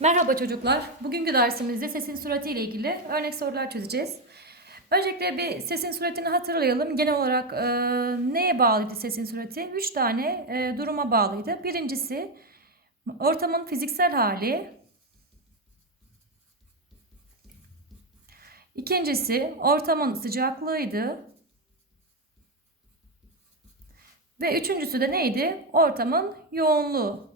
Merhaba çocuklar. Bugünkü dersimizde sesin surati ile ilgili örnek sorular çözeceğiz. Öncelikle bir sesin suratını hatırlayalım. Genel olarak e, neye bağlıydı sesin surati? Üç tane e, duruma bağlıydı. Birincisi ortamın fiziksel hali. İkincisi ortamın sıcaklığıydı. Ve üçüncüsü de neydi? Ortamın yoğunluğu.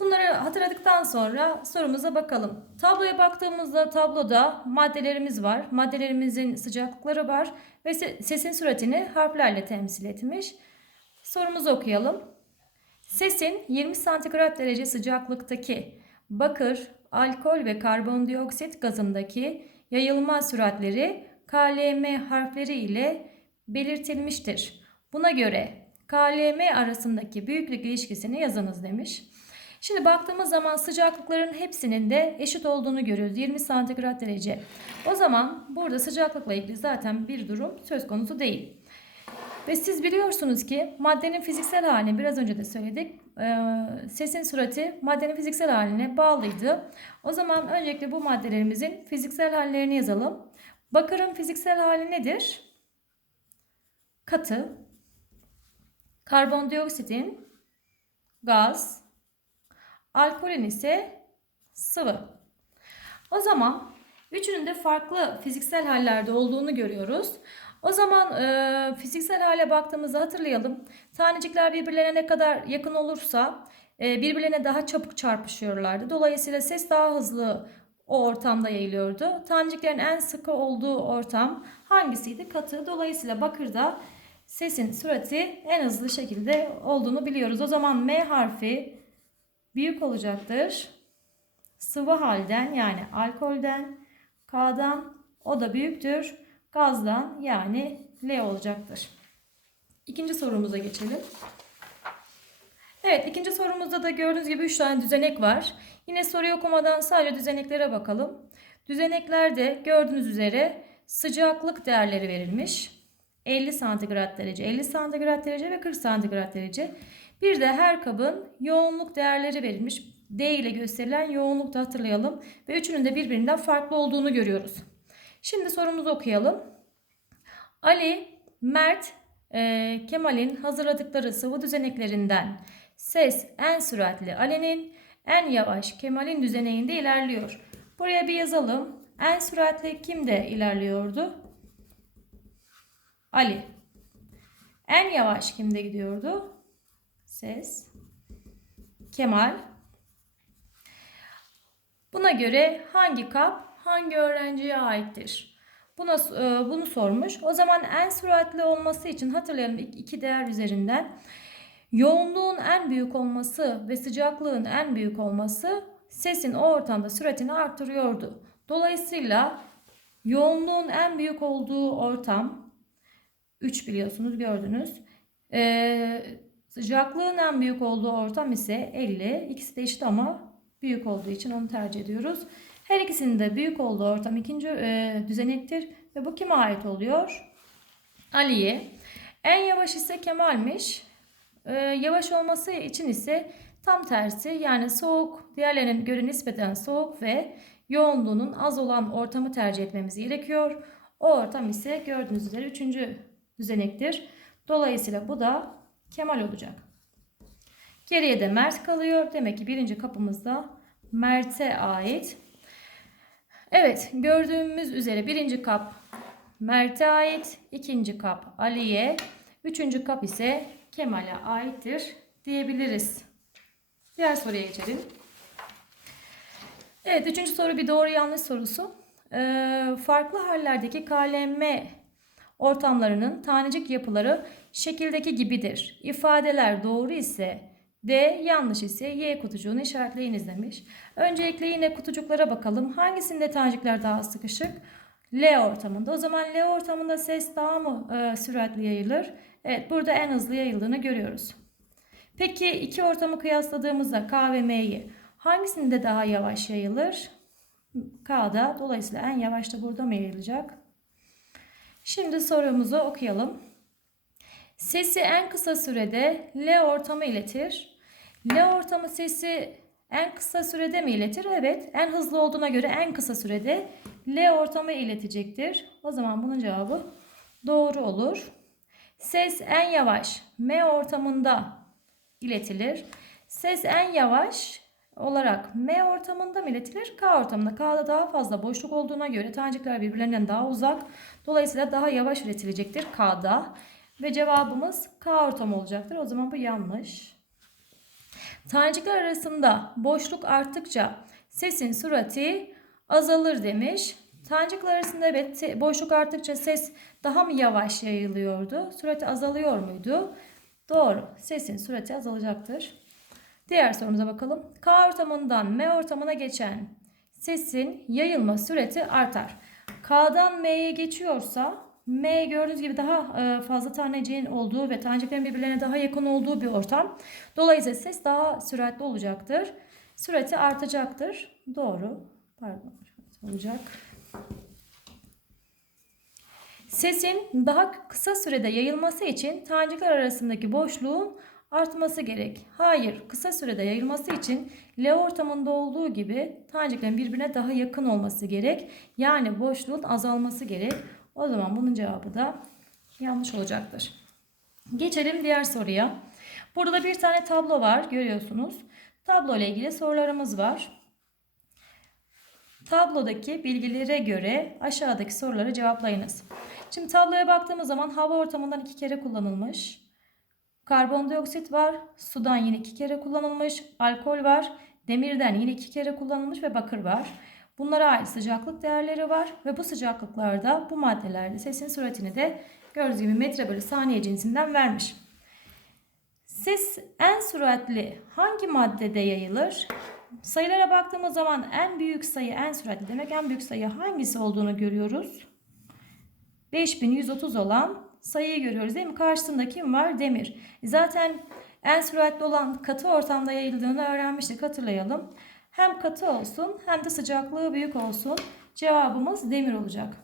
Bunları hatırladıktan sonra sorumuza bakalım. Tabloya baktığımızda tabloda maddelerimiz var. Maddelerimizin sıcaklıkları var ve se- sesin süratini harflerle temsil etmiş. Sorumuzu okuyalım. Sesin 20 santigrat derece sıcaklıktaki bakır, alkol ve karbondioksit gazındaki yayılma süratleri KLM harfleri ile belirtilmiştir. Buna göre KLM arasındaki büyüklük ilişkisini yazınız demiş. Şimdi baktığımız zaman sıcaklıkların hepsinin de eşit olduğunu görüyoruz. 20 santigrat derece. O zaman burada sıcaklıkla ilgili zaten bir durum söz konusu değil. Ve siz biliyorsunuz ki maddenin fiziksel halini biraz önce de söyledik. Ee, sesin sürati maddenin fiziksel haline bağlıydı. O zaman öncelikle bu maddelerimizin fiziksel hallerini yazalım. Bakırın fiziksel hali nedir? Katı. Karbondioksitin gaz. Alkolün ise sıvı. O zaman üçünün de farklı fiziksel hallerde olduğunu görüyoruz. O zaman e, fiziksel hale baktığımızda hatırlayalım. Tanecikler birbirlerine ne kadar yakın olursa e, birbirlerine daha çabuk çarpışıyorlardı. Dolayısıyla ses daha hızlı o ortamda yayılıyordu. Taneciklerin en sıkı olduğu ortam hangisiydi? Katı. Dolayısıyla bakırda sesin sürati en hızlı şekilde olduğunu biliyoruz. O zaman M harfi büyük olacaktır. Sıvı halden yani alkolden, K'dan o da büyüktür. Gazdan yani L olacaktır. İkinci sorumuza geçelim. Evet ikinci sorumuzda da gördüğünüz gibi 3 tane düzenek var. Yine soruyu okumadan sadece düzeneklere bakalım. Düzeneklerde gördüğünüz üzere sıcaklık değerleri verilmiş. 50 santigrat derece, 50 santigrat derece ve 40 santigrat derece. Bir de her kabın yoğunluk değerleri verilmiş. D ile gösterilen yoğunluk da hatırlayalım. Ve üçünün de birbirinden farklı olduğunu görüyoruz. Şimdi sorumuzu okuyalım. Ali, Mert, e, Kemal'in hazırladıkları sıvı düzeneklerinden ses en süratli Ali'nin, en yavaş Kemal'in düzeneğinde ilerliyor. Buraya bir yazalım. En süratli kimde ilerliyordu? Ali. En yavaş kimde gidiyordu? Ses. Kemal. Buna göre hangi kap hangi öğrenciye aittir? Buna, e, bunu sormuş. O zaman en süratli olması için hatırlayalım iki değer üzerinden. Yoğunluğun en büyük olması ve sıcaklığın en büyük olması sesin o ortamda süratini artırıyordu. Dolayısıyla yoğunluğun en büyük olduğu ortam 3 biliyorsunuz gördünüz. Ee, sıcaklığın en büyük olduğu ortam ise 50. İkisi de eşit ama büyük olduğu için onu tercih ediyoruz. Her ikisinin de büyük olduğu ortam ikinci e, düzenektir ve bu kime ait oluyor? Ali'ye. En yavaş ise Kemal'miş. E, yavaş olması için ise tam tersi yani soğuk, diğerlerine göre nispeten soğuk ve yoğunluğunun az olan ortamı tercih etmemiz gerekiyor. O ortam ise gördüğünüz üzere üçüncü düzenektir. Dolayısıyla bu da Kemal olacak. Geriye de Mert kalıyor. Demek ki birinci kapımızda Mert'e ait. Evet gördüğümüz üzere birinci kap Mert'e ait. ikinci kap Ali'ye. Üçüncü kap ise Kemal'e aittir diyebiliriz. Diğer soruya geçelim. Evet üçüncü soru bir doğru yanlış sorusu. Ee, farklı hallerdeki KLM ortamlarının tanecik yapıları şekildeki gibidir. İfadeler doğru ise D, yanlış ise Y kutucuğunu işaretleyiniz demiş. Öncelikle yine kutucuklara bakalım. Hangisinde tanecikler daha sıkışık? L ortamında. O zaman L ortamında ses daha mı e, süratli yayılır? Evet burada en hızlı yayıldığını görüyoruz. Peki iki ortamı kıyasladığımızda K ve M'yi hangisinde daha yavaş yayılır? K'da. Dolayısıyla en yavaş da burada mı yayılacak? Şimdi sorumuzu okuyalım. Sesi en kısa sürede L ortamı iletir. L ortamı sesi en kısa sürede mi iletir? Evet. En hızlı olduğuna göre en kısa sürede L ortamı iletecektir. O zaman bunun cevabı doğru olur. Ses en yavaş M ortamında iletilir. Ses en yavaş olarak M ortamında mı? K ortamında. K'da daha fazla boşluk olduğuna göre tanecikler birbirlerinden daha uzak. Dolayısıyla daha yavaş üretilecektir K'da. Ve cevabımız K ortamı olacaktır. O zaman bu yanlış. Tanecikler arasında boşluk arttıkça sesin sürati azalır demiş. Tanecikler arasında evet boşluk arttıkça ses daha mı yavaş yayılıyordu? Sürati azalıyor muydu? Doğru. Sesin sürati azalacaktır. Diğer sorumuza bakalım. K ortamından M ortamına geçen sesin yayılma süreti artar. K'dan M'ye geçiyorsa M gördüğünüz gibi daha e, fazla taneciğin olduğu ve taneciklerin birbirlerine daha yakın olduğu bir ortam. Dolayısıyla ses daha süratli olacaktır. Sürati artacaktır. Doğru. Pardon. Olacak. Sesin daha kısa sürede yayılması için tanecikler arasındaki boşluğun artması gerek. Hayır, kısa sürede yayılması için L ortamında olduğu gibi taneciklerin birbirine daha yakın olması gerek. Yani boşluğun azalması gerek. O zaman bunun cevabı da yanlış olacaktır. Geçelim diğer soruya. Burada da bir tane tablo var görüyorsunuz. Tablo ile ilgili sorularımız var. Tablodaki bilgilere göre aşağıdaki soruları cevaplayınız. Şimdi tabloya baktığımız zaman hava ortamından iki kere kullanılmış. Karbondioksit var. Sudan yine iki kere kullanılmış. Alkol var. Demirden yine iki kere kullanılmış ve bakır var. Bunlara ait sıcaklık değerleri var ve bu sıcaklıklarda bu maddelerde sesin süratini de gördüğünüz gibi metre bölü saniye cinsinden vermiş. Ses en süratli hangi maddede yayılır? Sayılara baktığımız zaman en büyük sayı en süratli demek en büyük sayı hangisi olduğunu görüyoruz. 5130 olan sayıyı görüyoruz değil mi? Karşısında kim var? Demir. Zaten en süratli olan katı ortamda yayıldığını öğrenmiştik hatırlayalım. Hem katı olsun hem de sıcaklığı büyük olsun. Cevabımız demir olacak.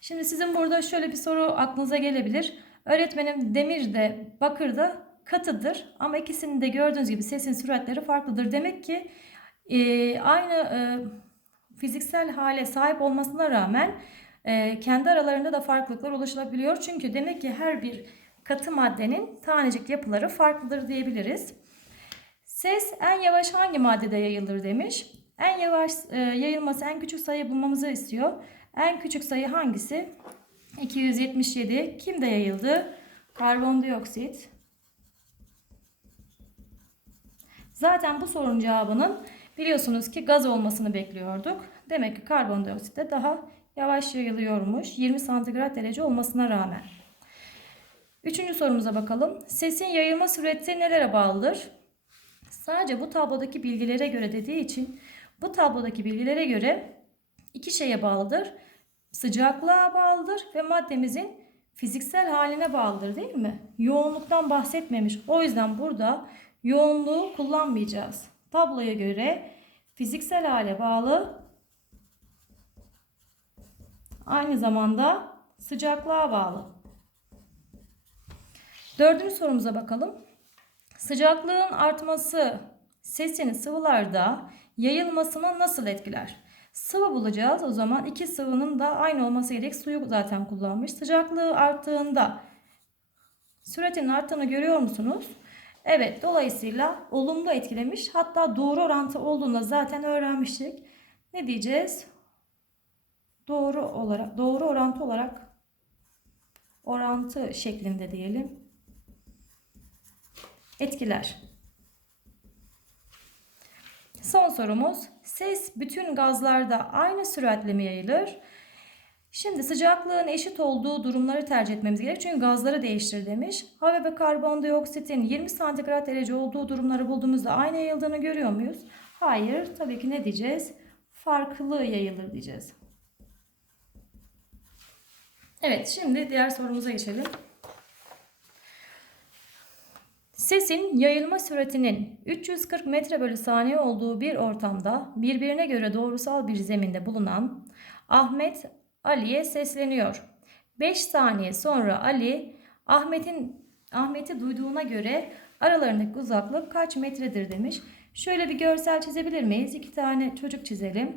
Şimdi sizin burada şöyle bir soru aklınıza gelebilir. Öğretmenim demir de bakır da katıdır ama ikisinin de gördüğünüz gibi sesin süratleri farklıdır. Demek ki e, aynı e, fiziksel hale sahip olmasına rağmen e, kendi aralarında da farklılıklar oluşabiliyor. Çünkü demek ki her bir katı maddenin tanecik yapıları farklıdır diyebiliriz. Ses en yavaş hangi maddede yayılır demiş. En yavaş e, yayılması en küçük sayı bulmamızı istiyor. En küçük sayı hangisi? 277. Kimde yayıldı? Karbondioksit. Zaten bu sorunun cevabının biliyorsunuz ki gaz olmasını bekliyorduk. Demek ki karbondioksit de daha yavaş yayılıyormuş 20 santigrat derece olmasına rağmen. Üçüncü sorumuza bakalım. Sesin yayılma süreti nelere bağlıdır? Sadece bu tablodaki bilgilere göre dediği için bu tablodaki bilgilere göre iki şeye bağlıdır. Sıcaklığa bağlıdır ve maddemizin fiziksel haline bağlıdır değil mi? Yoğunluktan bahsetmemiş. O yüzden burada yoğunluğu kullanmayacağız. Tabloya göre fiziksel hale bağlı aynı zamanda sıcaklığa bağlı. Dördüncü sorumuza bakalım. Sıcaklığın artması sesin sıvılarda yayılmasına nasıl etkiler? Sıvı bulacağız. O zaman iki sıvının da aynı olması gerek. Suyu zaten kullanmış. Sıcaklığı arttığında süratin arttığını görüyor musunuz? Evet. Dolayısıyla olumlu etkilemiş. Hatta doğru orantı olduğunda zaten öğrenmiştik. Ne diyeceğiz? Doğru olarak doğru orantı olarak orantı şeklinde diyelim etkiler. Son sorumuz. Ses bütün gazlarda aynı süratle mi yayılır? Şimdi sıcaklığın eşit olduğu durumları tercih etmemiz gerek. Çünkü gazları değiştir demiş. Hava ve karbondioksitin 20 santigrat derece olduğu durumları bulduğumuzda aynı yayıldığını görüyor muyuz? Hayır. Tabii ki ne diyeceğiz? Farklı yayılır diyeceğiz. Evet şimdi diğer sorumuza geçelim. Sesin yayılma süratinin 340 metre bölü saniye olduğu bir ortamda birbirine göre doğrusal bir zeminde bulunan Ahmet Ali'ye sesleniyor. 5 saniye sonra Ali Ahmet'in Ahmet'i duyduğuna göre Aralarındaki uzaklık kaç metredir demiş. Şöyle bir görsel çizebilir miyiz? İki tane çocuk çizelim.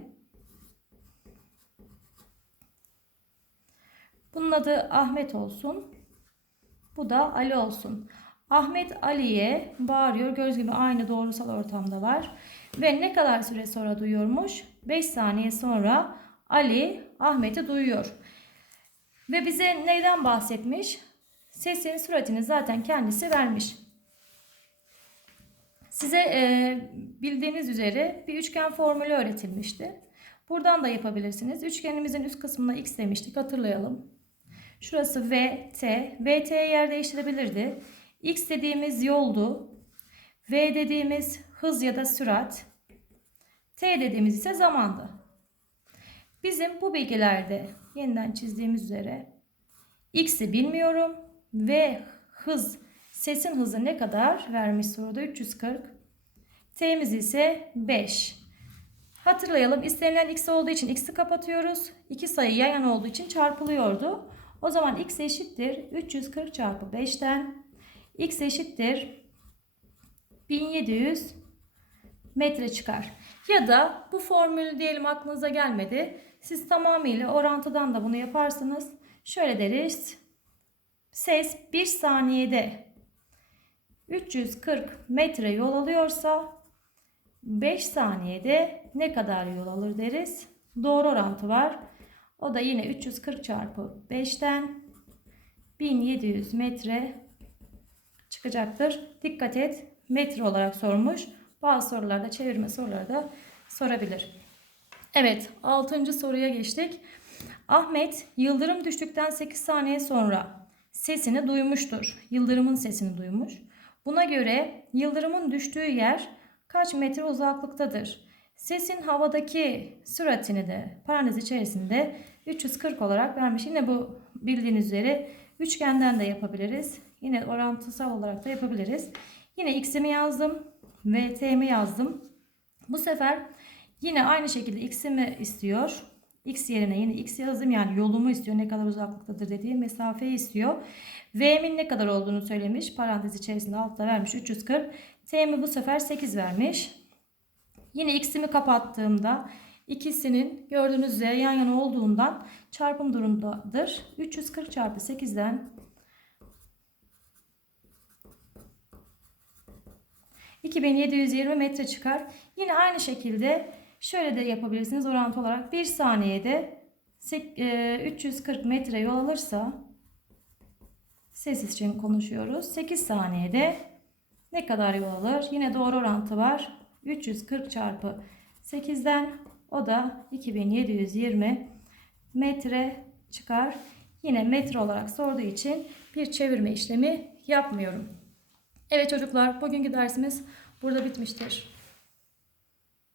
Bunun adı Ahmet olsun. Bu da Ali olsun. Ahmet Ali'ye bağırıyor. Gördüğünüz gibi aynı doğrusal ortamdalar. Ve ne kadar süre sonra duyuyormuş? 5 saniye sonra Ali Ahmet'i duyuyor. Ve bize neyden bahsetmiş? Sesin süratini zaten kendisi vermiş. Size e, bildiğiniz üzere bir üçgen formülü öğretilmişti. Buradan da yapabilirsiniz. Üçgenimizin üst kısmına x demiştik hatırlayalım. Şurası V, T. V, T'ye yer değiştirebilirdi. X dediğimiz yoldu. V dediğimiz hız ya da sürat. T dediğimiz ise zamandı. Bizim bu bilgilerde yeniden çizdiğimiz üzere X'i bilmiyorum. V hız, sesin hızı ne kadar vermiş soruda 340. T'miz ise 5. Hatırlayalım istenilen x olduğu için x'i kapatıyoruz. İki sayı yan yana olduğu için çarpılıyordu. O zaman x eşittir 340 çarpı 5'ten x eşittir 1700 metre çıkar. Ya da bu formül diyelim aklınıza gelmedi. Siz tamamıyla orantıdan da bunu yaparsınız. Şöyle deriz. Ses 1 saniyede 340 metre yol alıyorsa 5 saniyede ne kadar yol alır deriz. Doğru orantı var. O da yine 340 çarpı 5'ten 1700 metre çıkacaktır. Dikkat et metre olarak sormuş. Bazı sorularda çevirme sorularda sorabilir. Evet 6. soruya geçtik. Ahmet yıldırım düştükten 8 saniye sonra sesini duymuştur. Yıldırımın sesini duymuş. Buna göre yıldırımın düştüğü yer kaç metre uzaklıktadır? Sesin havadaki süratini de parantez içerisinde 340 olarak vermiş. Yine bu bildiğiniz üzere üçgenden de yapabiliriz. Yine orantısal olarak da yapabiliriz. Yine x'imi yazdım. Ve t'mi yazdım. Bu sefer yine aynı şekilde x'imi istiyor. X yerine yine x yazdım. Yani yolumu istiyor. Ne kadar uzaklıktadır dediği mesafeyi istiyor. V'min ne kadar olduğunu söylemiş. Parantez içerisinde altta vermiş 340. T'mi bu sefer 8 vermiş. Yine x'imi kapattığımda ikisinin gördüğünüz üzere yan yana olduğundan çarpım durumdadır. 340 çarpı 8'den 2720 metre çıkar. Yine aynı şekilde şöyle de yapabilirsiniz orantı olarak 1 saniyede 340 metre yol alırsa ses için konuşuyoruz. 8 saniyede ne kadar yol alır? Yine doğru orantı var. 340 çarpı 8'den o da 2720 metre çıkar. Yine metre olarak sorduğu için bir çevirme işlemi yapmıyorum. Evet çocuklar bugünkü dersimiz burada bitmiştir.